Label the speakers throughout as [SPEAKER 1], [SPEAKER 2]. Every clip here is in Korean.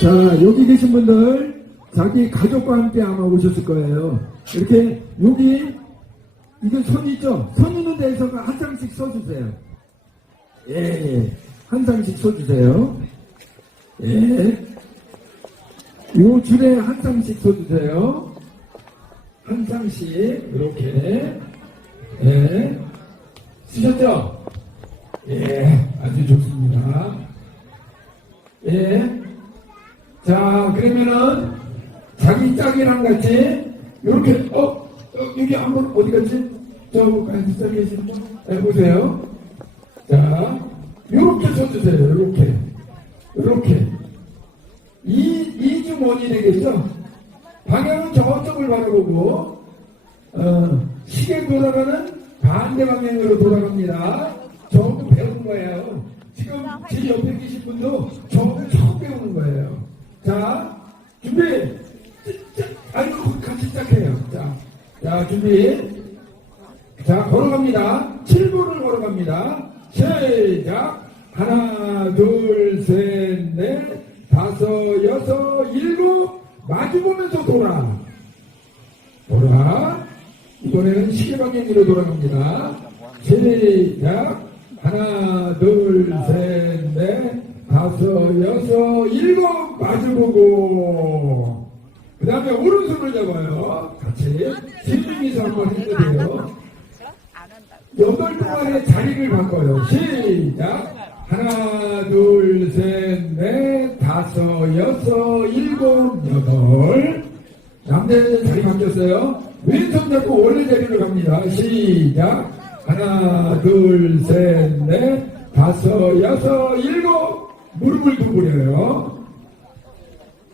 [SPEAKER 1] 자, 여기 계신 분들, 자기 가족과 함께 아마 오셨을 거예요. 이렇게, 여기, 이게 선 있죠? 선 있는 데서 한 장씩 써주세요. 예, 예. 한 장씩 써주세요. 예. 요 줄에 한 장씩 써주세요. 한 장씩, 이렇게. 예. 쓰셨죠? 예, 아주 좋습니다. 예. 자, 그러면은, 자기 짝이랑 같이, 요렇게, 어, 어, 여기 한번 어디 갔지? 저, 같이 짝이 계시는 분? 네, 보세요. 자, 요렇게 써주세요, 요렇게. 요렇게. 이, 이주머니 되겠죠? 방향은 저쪽을 바라보고, 어, 시계 돌아가는 반대 방향으로 돌아갑니다. 저거 배운 거예요. 지금 제 옆에 계신 분도 저거 처음 배우는 거예요. 자, 준비. 자, 아이고, 같이 시작해요. 자, 자, 준비. 자, 걸어갑니다. 7분을 걸어갑니다. 시작. 하나, 둘, 셋, 넷, 다섯, 여섯, 일곱. 마주 보면서 돌아. 돌아. 이번에는 시계 방향으로 돌아갑니다. 시작. 하나, 둘, 셋, 넷, 다섯, 여섯, 일곱. 마주보고. 그 다음에 오른손을 잡아요. 같이. 뒷미서 한번 돼요. 여덟 동안의 자리를 바꿔요. 시작. 하나, 둘, 셋, 넷, 다섯, 여섯, 일곱, 여덟. 남자는 자리 바뀌었어요. 왼손 잡고 원래 자리로 갑니다. 시작. 하나, 둘, 셋, 넷, 다섯, 여섯, 일곱. 무릎을 구부려요.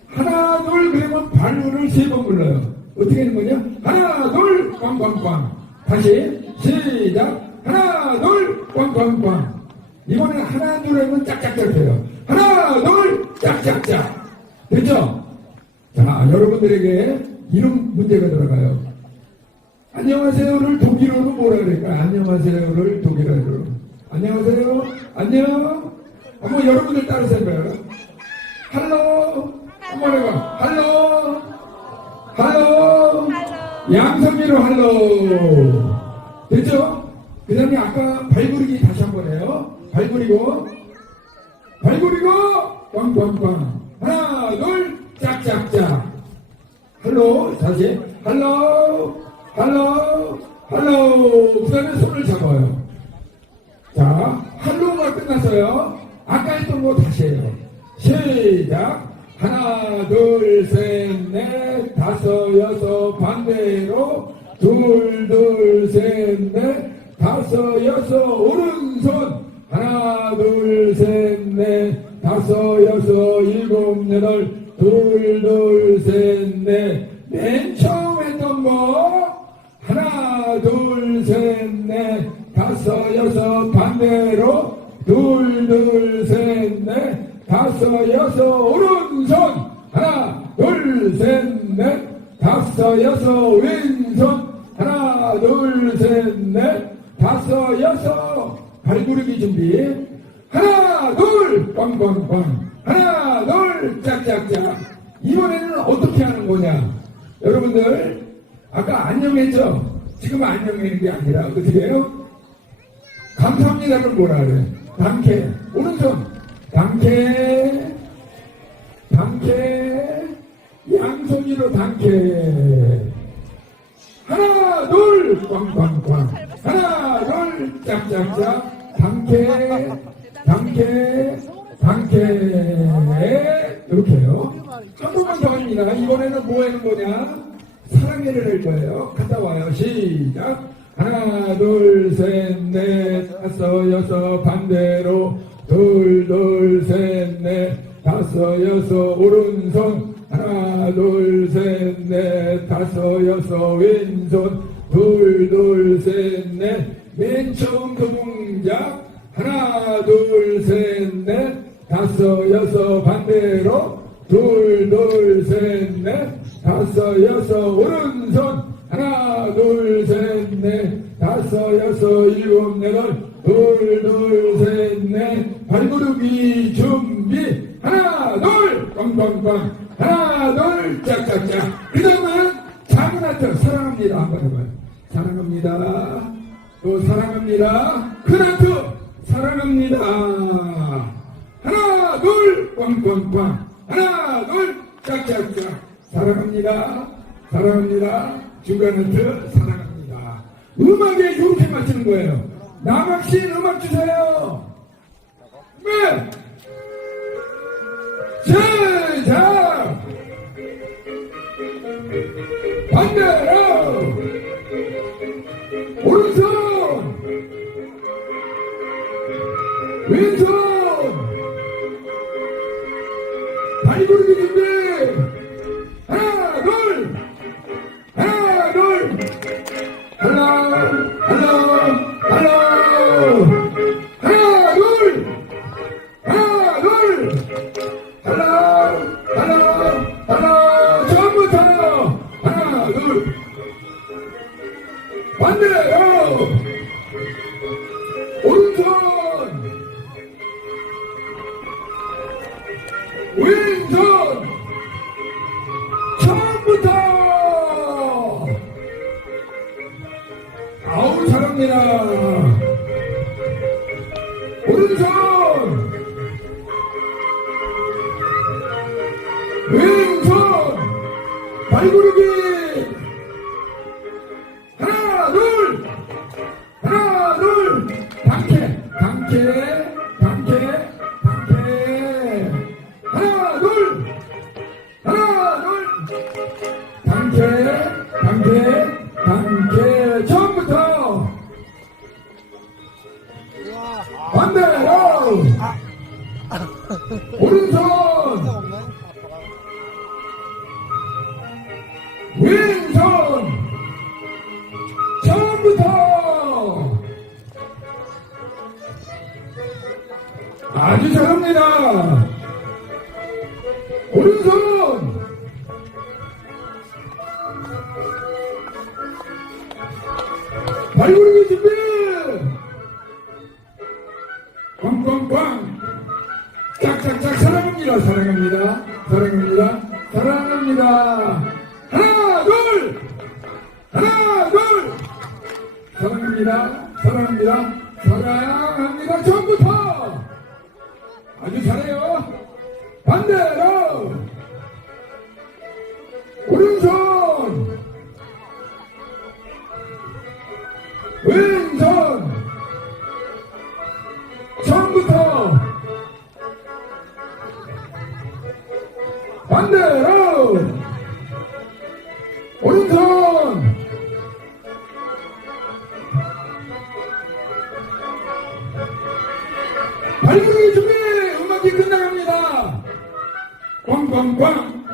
[SPEAKER 1] 하나, 둘, 그러면 발문을 세 번 불러요. 어떻게 하는 거냐? 하나, 둘, 꽝꽝꽝. 다시, 시작. 하나, 둘, 꽝꽝꽝. 이번에 하나, 둘 하면 짝짝짝 해요. 하나, 둘, 짝짝짝. 됐죠? 자, 여러분들에게 이런 문제가 들어가요. 안녕하세요를 독일어로 뭐라 그럴까? 안녕하세요를 독일어로. 안녕하세요. 안녕. 한번 여러분들 따라서 해봐요. 할로. 한번 해봐. 할로. 할로. 양선미로 할로. 됐죠? 그 다음에 아까 발구르기 다시 한번 해요. 발구리고. 발구리고. 꽝꽝꽝. 하나, 둘, 짝짝짝. 할로. 다시. 할로. 할로. 할로. 그 다음에 손을 잡아요. 자, 할로가 끝났어요. 아까 했던 거 다시 해요. 시작. 하나, 둘, 셋, 넷, 다섯, 여섯, 반대로. 둘, 둘, 셋, 넷, 다섯, 여섯, 오른손. 하나, 둘, 셋, 넷, 다섯, 여섯, 일곱, 여덟. 둘, 둘, 셋, 넷. 맨 처음 했던 거. 하나, 둘, 셋, 넷, 다섯, 여섯, 반대로. 둘, 둘, 셋, 넷, 다섯, 여섯, 오른손. 하나, 둘, 셋, 넷, 다섯, 여섯, 왼손. 하나, 둘, 셋, 넷, 다섯, 여섯. 발구르기 준비. 하나, 둘, 꽝꽝꽝. 하나, 둘, 짝짝짝. 이번에는 어떻게 하는 거냐? 여러분들, 아까 안녕했죠? 지금 안녕하는 게 아니라 어떻게 해요? 감사합니다를 뭐라 그래? 당캐. 오른손. 당캐. 당캐. 양손으로 당캐. 하나, 둘, 꽝꽝꽝. 하나, 둘, 짝짝짝. 당캐. 당캐. 당캐. 이렇게 해요. 한 번만 더 합니다. 이번에는 뭐 하는 거냐? 사랑해를 할 거예요. 갔다 와요. 시작. 하나, 둘, 셋, 넷, 다섯, 여섯, 반대로. 둘, 둘, 셋, 넷, 다섯, 여섯, 오른손. 하나, 둘, 셋, 넷, 다섯, 여섯, 왼손. 둘, 둘, 셋, 넷. 맨 처음 그 동작. 하나, 둘, 셋, 넷, 다섯, 여섯, 반대로. 둘, 둘, 셋, 넷, 다섯, 여섯, 오른손. 하나, 둘, 셋, 넷, 다섯, 여섯, 일곱, 여덟. 둘, 둘, 셋, 넷. 발구르기 준비. 하나, 둘. 꽝꽝꽝. 하나, 둘, 짝짝짝. 그 다음은 작은 하트, 사랑합니다. 한번 해봐요. 사랑합니다. 또 사랑합니다. 큰 하트, 사랑합니다. 하나, 둘, 꽝꽝꽝. 하나, 둘, 짝짝짝. 사랑합니다. 사랑합니다. 중간 하트, 사랑합니다. 음악에 이렇게 맞추는 거예요. 남학신 음악 주세요. 네. 시작! 반대로! 오른손! 왼손! 반대로! 오른손! 왼손! 처음부터! 아우, 잘합니다. 둘 당캐 당캐 당캐 당캐 하나 둘. 하나 둘. 당캐 당캐 당캐 처음부터. 반대로. 오른손 왼손 아주 잘합니다. 오른손! 발구르기 준비 꽝꽝꽝! 짝짝짝 사랑합니다. 사랑합니다. 사랑합니다. 사랑합니다. 하나 둘! 하나 둘! 사랑합니다. 사랑합니다. 사랑합니다. 처음부터 아주 잘해요. 반대로. 오른손. 왼손. 처음부터. 반대로. 오른손. 발구르기 준비 꽝꽝꽝.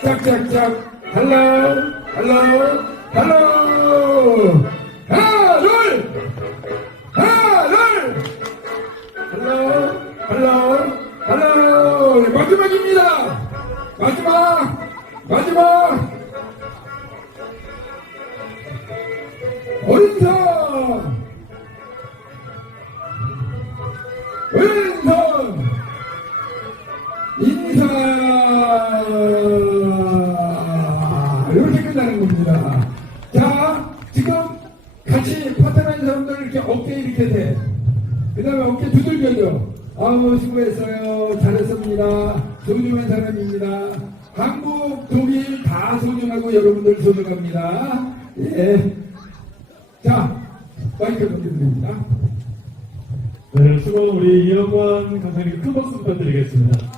[SPEAKER 1] 짝짝짝. 할로 할로 할로. 하나 둘. 하나 둘. 할로 할로 네, 마지막입니다. 마지막 마지막. 오른손 왼손 했어요 잘했습니다. 소중한 사람입니다. 한국 독일 다 소중하고 여러분들 소중합니다. 예 자 마이크 던져드립니다.
[SPEAKER 2] 네, 수고 우리 이영관 강사님 큰 박수 부탁드리겠습니다.